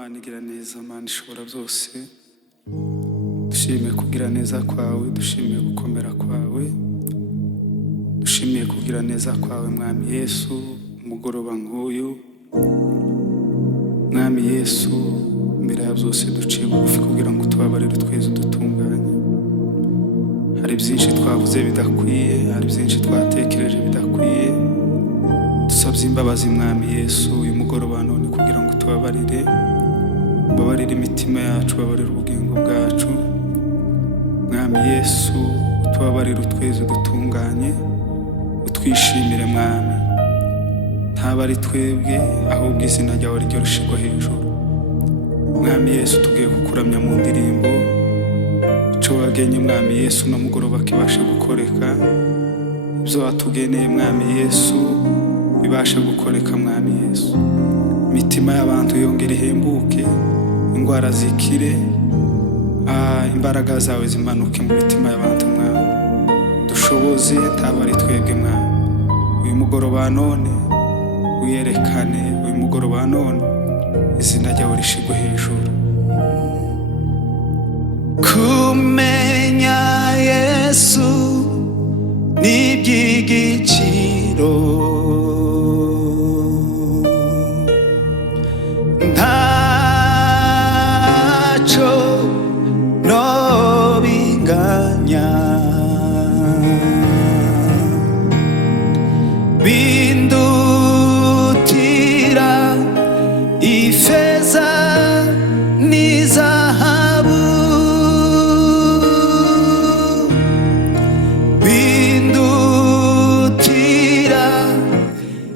Mana igira neza, Mana ishobora byose. Dushimiye kugira neza kwawe, dushimiye gukomera kwawe, dushimiye kugira neza kwawe Mwami Yesu. Umugoroba nk'uyu Mwami Yesu, mbere ya byose duciye bugufi kugira ngo tubabarire tweze dutunganye. Hari byinshi twavuze bidakwiye, hari byinshi twatekereje bidakwiye. Dusabye imbabazi Mwami Yesu uyu mugoroba none kugira ngo tubabarire, ubabarire imitima yacu, ubabarire ubugingo bwacu Mwami Yesu. Utubabarire utweze dutunganye, utwishimire Mwami. Ntaba ari twebwe ahubwo izina ryawe ryo rishigwa hejuru. Mwami Yesu tugiye kukuramya mu ndirimbo, ico wagenye Mwami Yesu no mugoroba kibashe gukoreka, ibyo watugeneye Mwami Yesu bibashe gukoreka Mwami Yesu. Imitima y'abantu yongere ihembuke, indwara zikire, imbaraga zawe zimanuke mu mitima y'abantu Mwami. Dushoboze ntaba ari twebwe Mwami. Uyu mugoroba none uyerekane, uyu mugoroba none izina ryawe rishigwe hejuru. Kumenya Yesu ni iby'igiciro, ntacyo nobinganya, bindutira ifeza n'izahabu, bindutira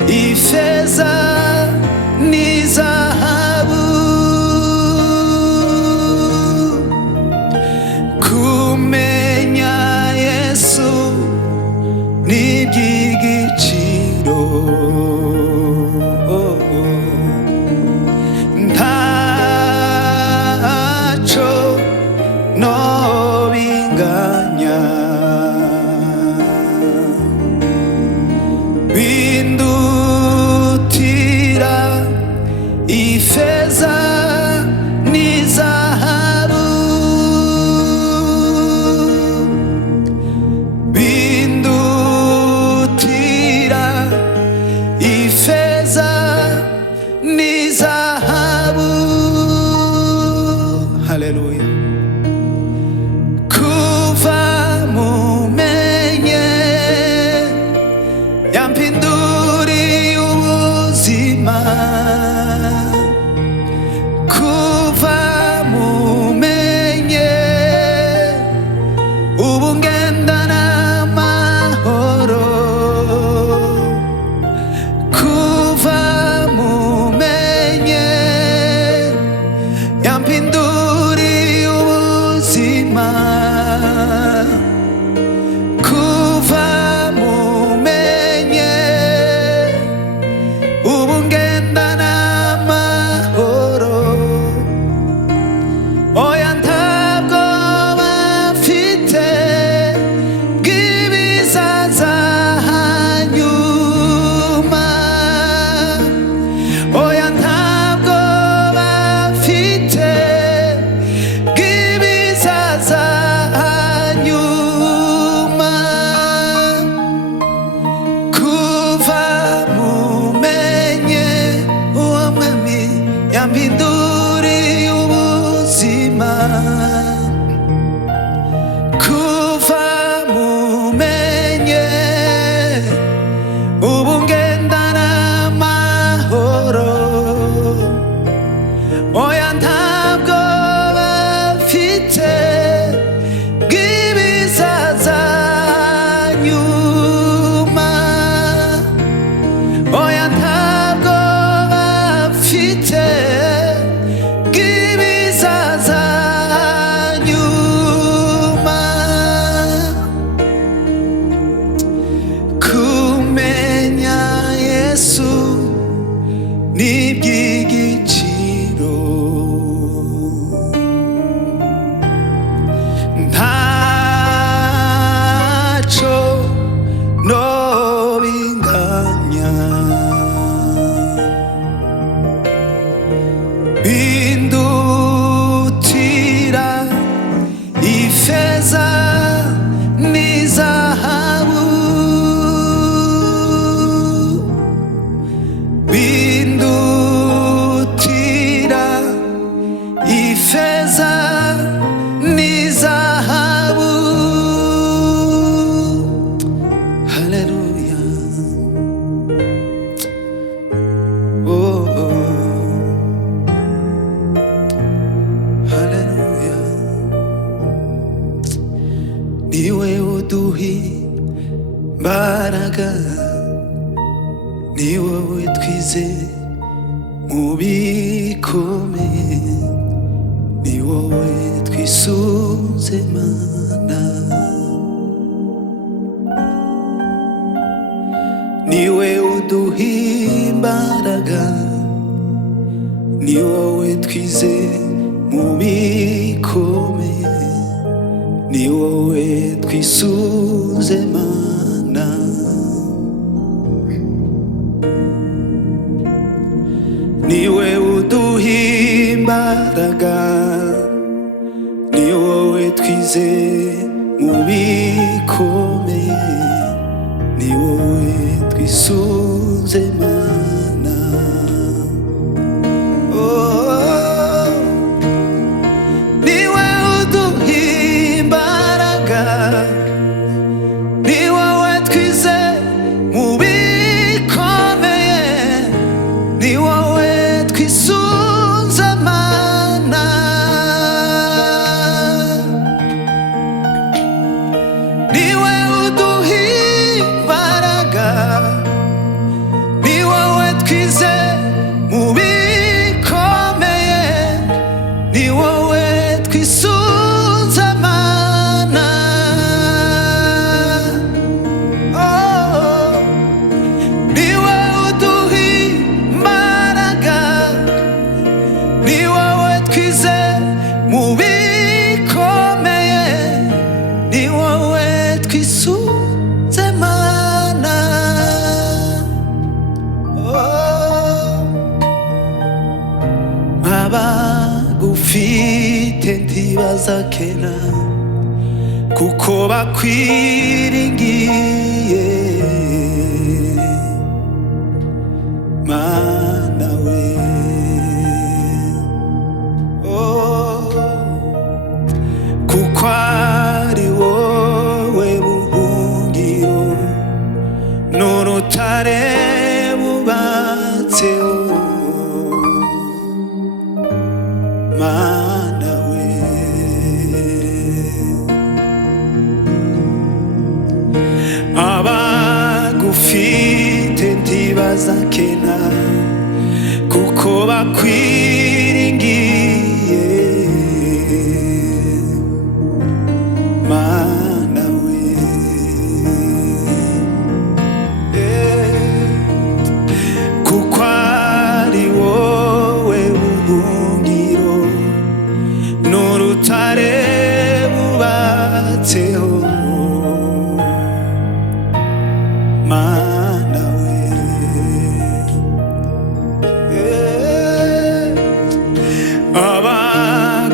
ifeza n'izahabu. Kumenya Yesu ni iby'igiciro, ntacyo nobinganya, bindutira ifeza n'izahabu, bindutira ifeza n'izahabu. Haleluya. Kuva mumenye yampinduriye ubuzima, kuva mumenye ubu ngendana amahoro, kuva mumenye yampinduriye ubuzima, kuva mumenye ubu ngendana amahoro. Oya ntabwo bafite bw'ibizaza hanyuma, oya ntabwo bafite bw'ibizaza hanyuma, kuva mumenye uwo Mwami yampinduriye ubuzima, kuva mumenye ubu ngendana amahoro. Oya ntabwo bafite bw'ibizaza nyuma, oya ntabwo bafite bw'ibizaza nyuma. Kumenya Yesu ni iby'igiciro, ntacyo nobinganya, imbaraga ni wowe twize mu bikomeye ni wowe twisunze mana niwe uduha imbaraga ni wowe twize mu bikomeye ni wowe twisunze mana niwe uduha imbaraga ni wowe twize mu bikomeye ni wowe twisunze mana oh, niwe uduha imbaraga ni wowe twize mu bikomeye ni wowe twisunze mana niwe uduha imbaraga ni wowe twize mu bikomeye ni wowe twisunze mana oh, niwe uduha imbaraga ni wowe twize mu bikomeye ni wowe twisunze mana oh, abagufite ntibazakena kuko bakwiringiye mana we oh, kuko ari wowe buhungiro n'urutare bubatseho mana we abagufite ntibazakena kuko bakwiringiye mana we kuko ari wowe buhungiro n'urutare bubatseho mana we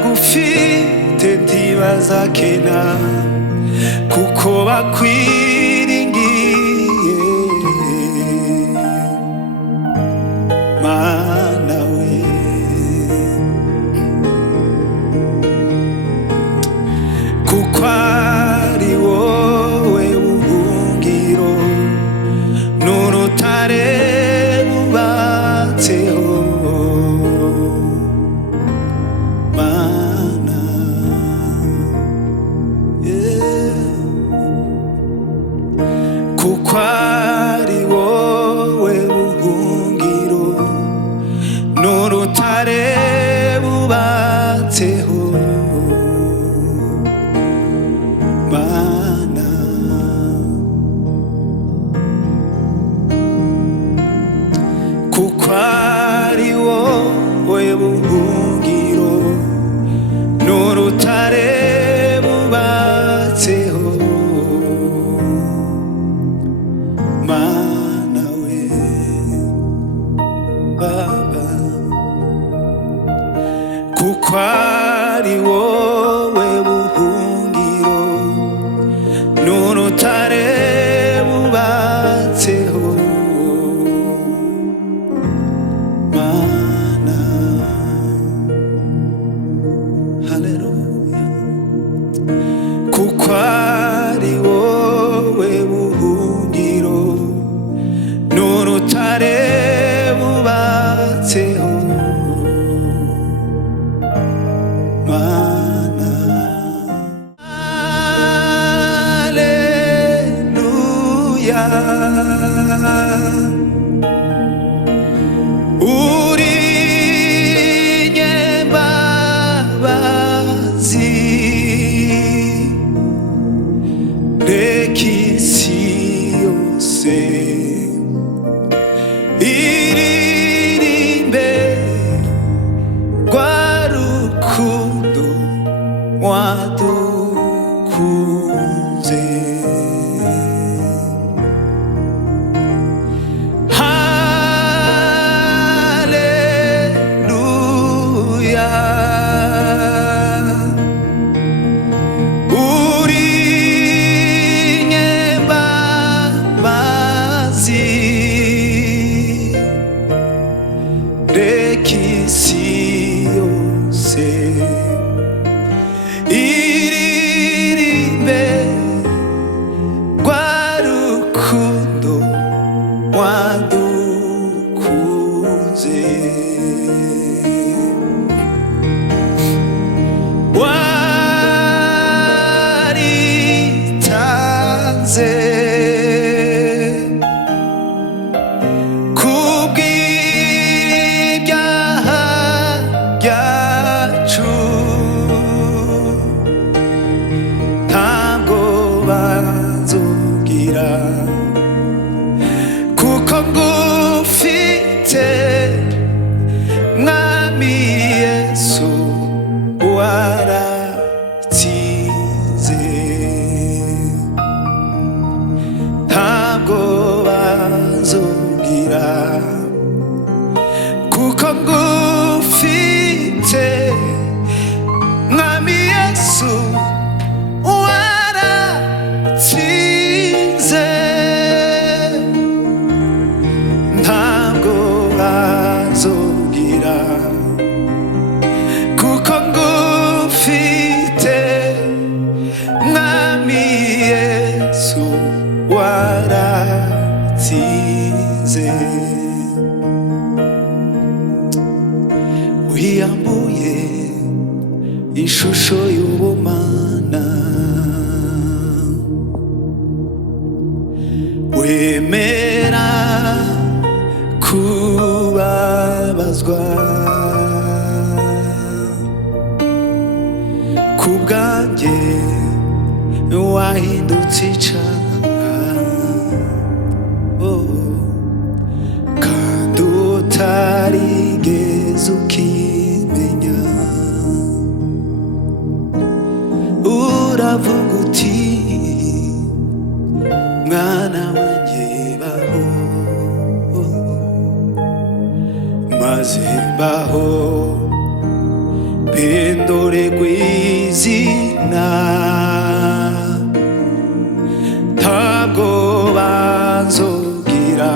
abagufite ntibazakena kuko bakwiringiye mana we kuko ari wowe buhungiro n'urutare bubatseho mana kuko ari wowe buhungiro n'urutare bubatseho mana kuko ari wowe buhungiro n'urutare bubatseho mana we baba kuko ari wowe buhungiro n'urutare bubatseho mana haleluya kuko ari wowe buhungiro n'urutare bubatseho mana haleluya wadukunze. Haleluya, uri nyembabazi, reka isi yose iririmbe rwa rukundo wadukunze. Waritanze kubw'ibyaha byacu, ntabwo banzogira kuko ngufite mwami Yesu waratsinze. Ntabwo banzogira kuko ngufite mwami Yesu waratsinze. Ntabwo banzogira kuko ngufite mwami Yesu waratsinze. Wiyambuye ishusho y'ubumana, wemera kubabazwa kubwanjye, wahindutse icaha, kandi utarigeze ukimenya. Uravuga uti mwana wanjye baho, maze baho mpindurirwe izina. Ntabwo banzogira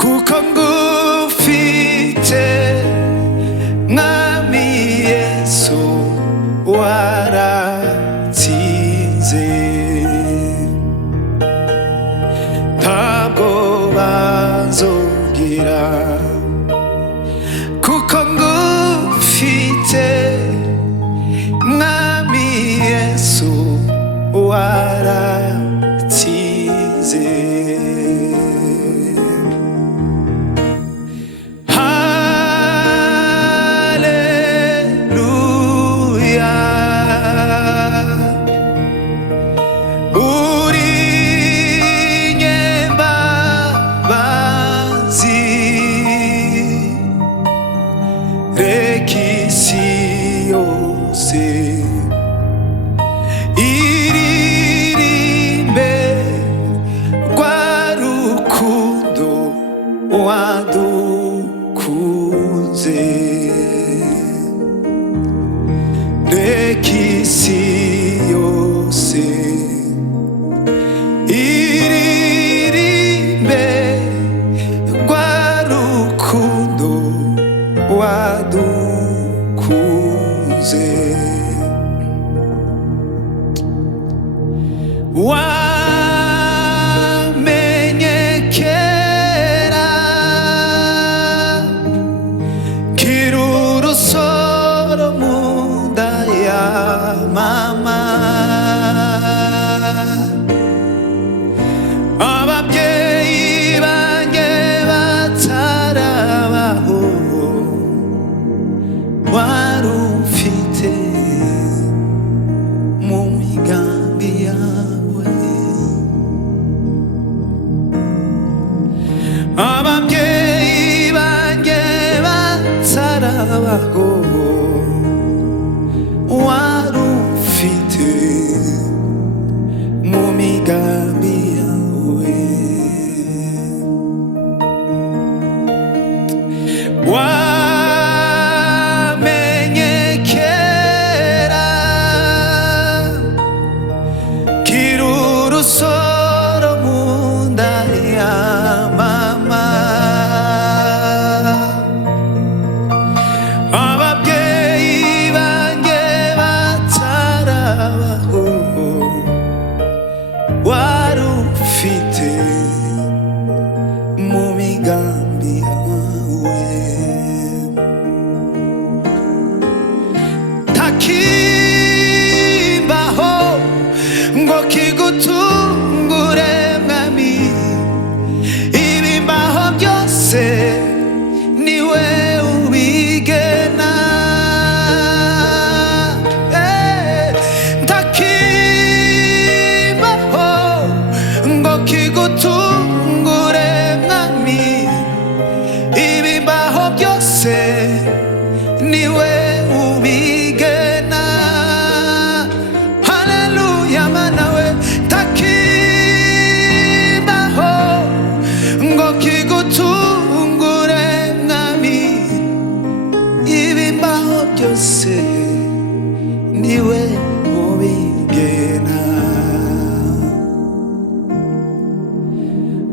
kuko ngufite mwami Yesu waratsinze. Ntabwo banzogira kuko ngufite mwami Yesu waratsinze. Haleluya, uri nyembabazi, reka isi yose iririmbe rwa rukundo wadukunze. Reka isi yose iririmbe rwa rukundo wadukunze. Wamenye kera nkiri urusoro mu nda ya mama, ababyeyi banjye batarabaho, warumfite mu migambi yawe. Ababyeyi banjye batarabaho, niwe ubigena. Haleluya mana we, takibaho ngo kigutungure mwami, ibimbaho byose niwe ubigena.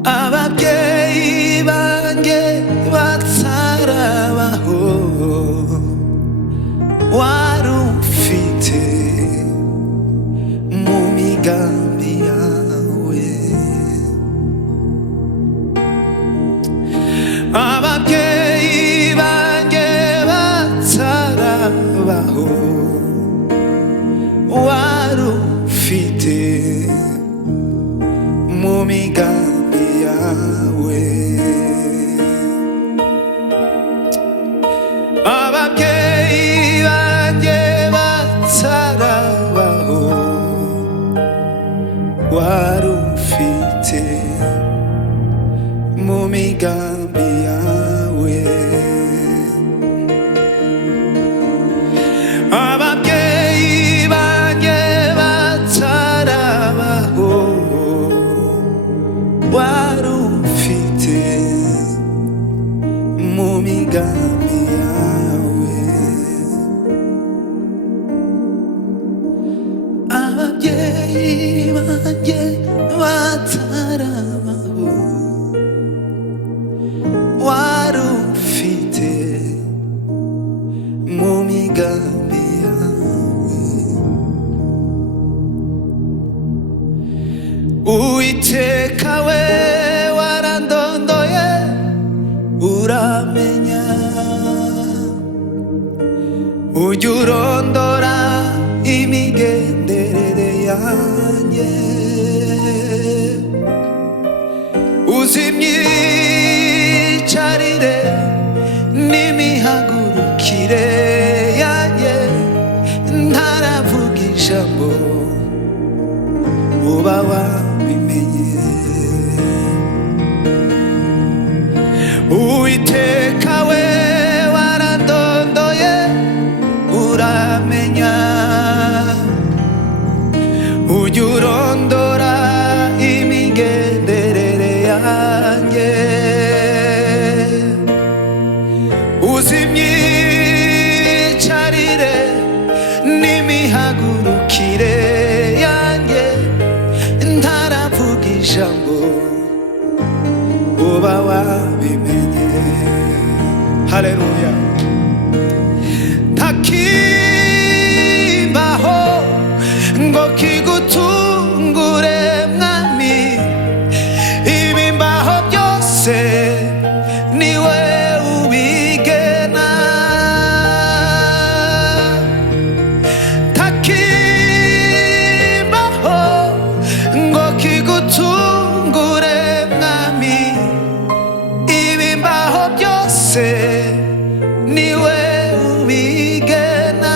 Ababyeyi banjye batarabaho wari ufite mu migambi yawe. Ababyeyi banjye batarabaho wari ufite mu migambi yawe. Ababyeyi banjye batarabaho wari ufite mu migambi yawe. Ababyeyi banjye batarabaho wari ufite mu migambi yawe. Ababyeyi banjye batarabaho wari ufite mu migambi yawe. Uwiteka we warandondoye uramenya, ujya urondora imigenderere yanjye, uzi imyicarire n'imihagurukire yanjye, ntaravuga ijambo uba wabimenye. Uwiteka we warandondoye uramenya, ujya urondora imigenderere yanjye, uzi imyicarire n'imihagurukire yanjye, ntaravuga ijambo uba wabimenye. Haleluya. Takibaho ngo kigutungure mwami, ibimbaho byose niwe ubigena. Takibaho ngo kigutungure mwami, ibimbaho byose niwe ubigena.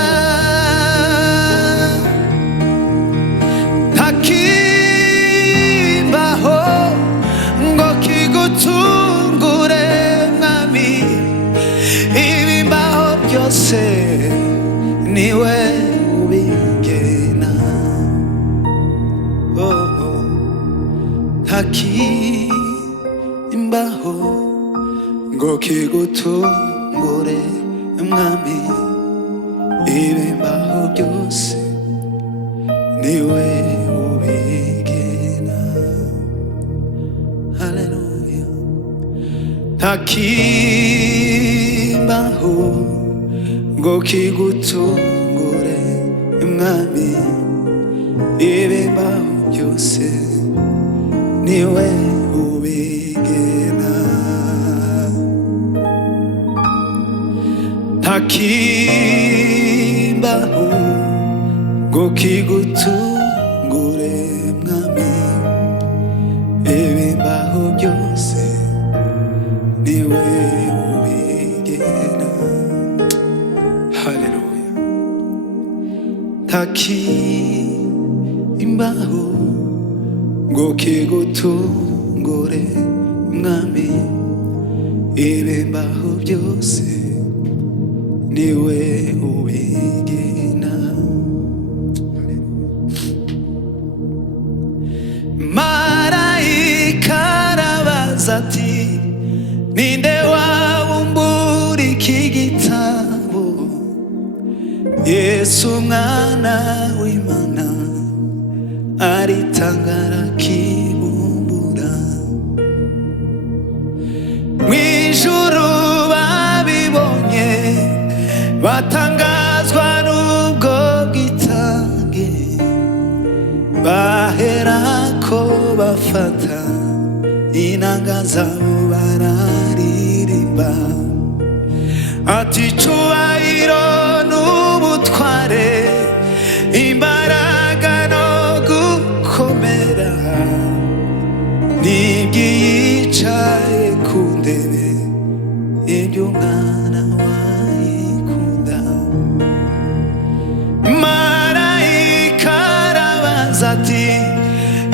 Takibaho ngo kigutungure mwami, ibimbaho byose niwe ubigena. Oh, oh. Takibaho ngo kigutungure mwami, ibimbaho byose niwe ubigena. Haleluya. Takibaho ngo kigutungure mwami, ibimbaho byose niwe ubigena. Takibaho ngo kigutungure mwami, ibimbaho byose niwe ubigena. Haleluya. Takibaho ngo kigutungure mwami, ibimbaho byose niwe ubigena. Marayika arabaza ati ninde wabumbura iki gitabo? Yesu umwana w'Imana aritanga arakibumbura. Mw'ijuru babibonye batangazwa n'ubwo bwitange, baherako bafata inanga zabo bararirimba ati icyubahiro n'ubutware, imbaraga no gukomera n'iby'iyicaye ku ntebe iby'umwana wayikunda. Marayika arabaza ati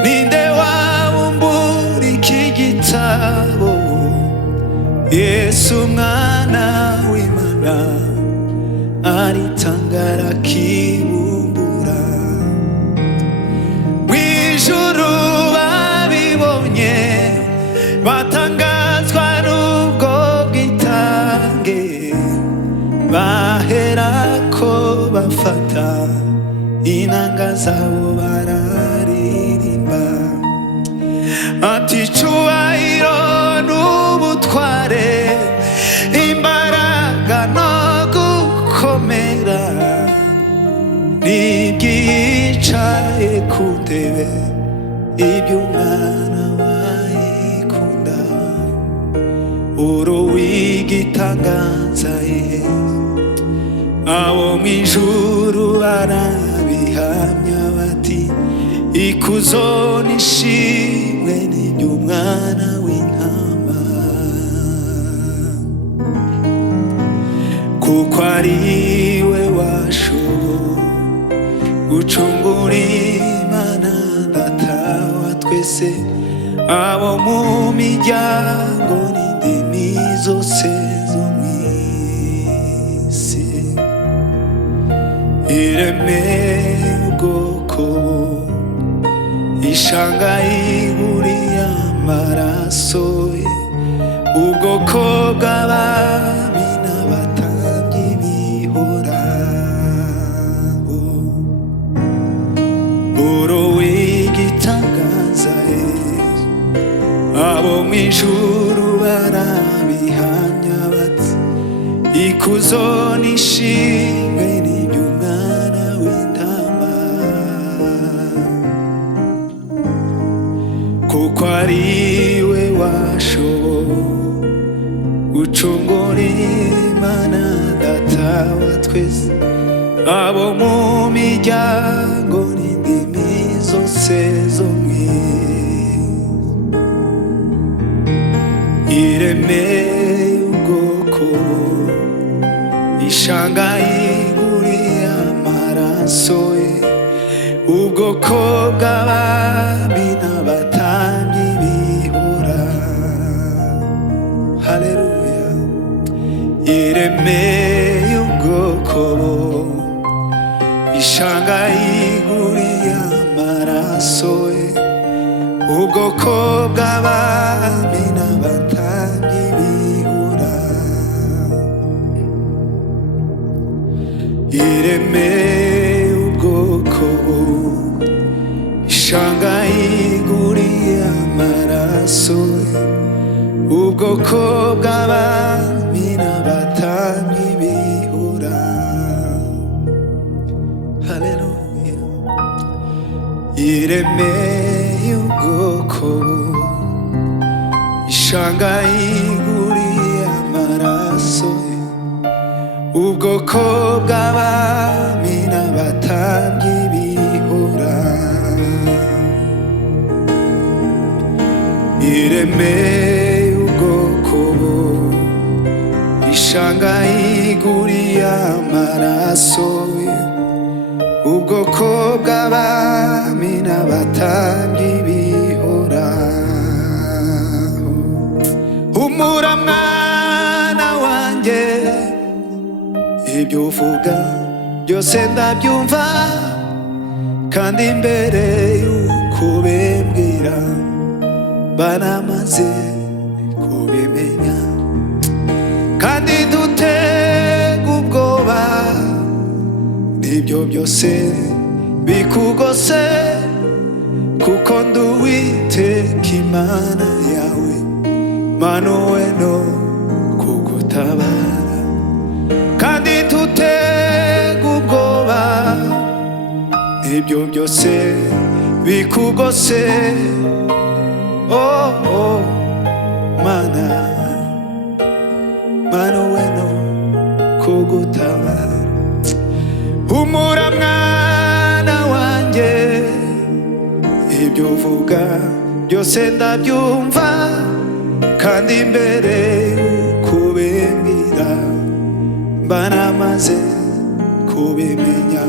ninde wabumbura iki gitabo? Yesu umwana w'Imana aritanga arakibumbura. Mw'ijuru babibonye batangazwa n'ubwo bwitange, baherako bafata inanga zabo bararirimba ati icyubahiro n'ubutware, imbaraga no gukomera n'iby'iyicaye ku ntebe iby'umwana wayikunda. Uri uw'igitangaza Yesu, abo mw'ijuru barabihamya bati ikuzo n'ishimwe n'iby'umwana w'intama. Kuko ariwe washoboye gucungura Imana Data wa twese, abo mu miryango n'indimi zose zo mw'isi. Iremeye ubwoko, ishanga yiburiye amaraso ye, ubwoko bw'abami n'abatambyi bihoraho. Uri uw'igitangaza Yesu, abo mw'ijuru barabihamya bati ikuzo n'ishimwe n'iby'umwana w'intama. Kuko ariwe washoboye gucungura Imana Data wa twese, abo mu miryango n'indimi zose zo mw'isi. Iremeye ubwoko, ishanga yiguriye amaraso ye, ubwoko bw'abami n'abatambyi bihoraho. Haleluya. Iremeye ubwoko, ishanga yiguriye amaraso ye, ubwoko bw'abami n'abatambyi bihoraho. Iremeye ubwoko, ishanga yiguriye amaraso ye, ubwoko bw'abami n'abatambyi bihoraho. Haleluya. Iremeye ubwoko, ishanga yiguriye amaraso ye, ubwoko bw'abami n'abatambyi bihoraho. Iremeye ubwoko, ishanga yiguriye amaraso ye, ubwoko bw'abami n'abatambyi bihoraho. Humura mwana wanjye, ibyo uvuga byose ndabyumva, kandi mbere y'uko ubimbwira banamaze kubimenya. Kandi dutega ubwoba n'ibyo byose bikugose, kuko ndi Uwiteka Imana yawe, manuwe no kugutabara. Kandi dutega ubwoba n'ibyo byose bikugose, oh, oh, Mana, manuwe no kugutabara. Humura mwana wanjye, ibyo uvuga byose ndabyumva, kandi mbere y'uko ubimbwira banamaze kubimenya.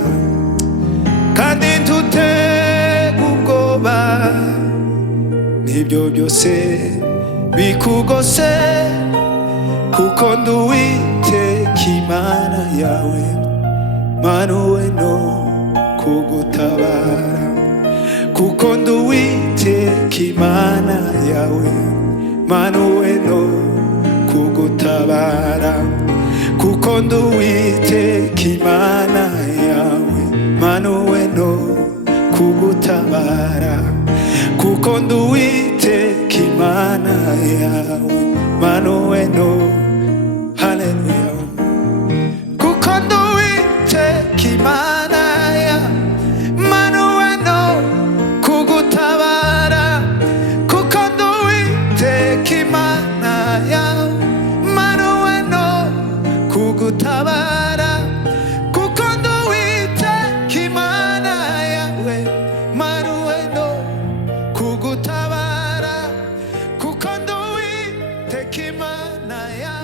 Kandi ntutega ubwoba n'ibyo byose bikugose, kuko ndi Uwiteka Imana yawe, manuwe no kugutabara. Kuko ndi Uwiteka Imana yawe, manuwe no kugutabara. Kuko ndi Uwiteka Imana yawe, manuwe no kugutabara. Kuko ndi Uwiteka Imana yawe, manuwe no, haleluya. Kuko ndi Uwiteka Imana yawe, manuwe no kugutabara. Kuko ndi Uwiteka Imana yawe, manuwe no kugutabara. Kuko ndi Uwiteka Imana yawe, manuwe no kugutabara. Kuko ndi Uwiteka Imana yawe.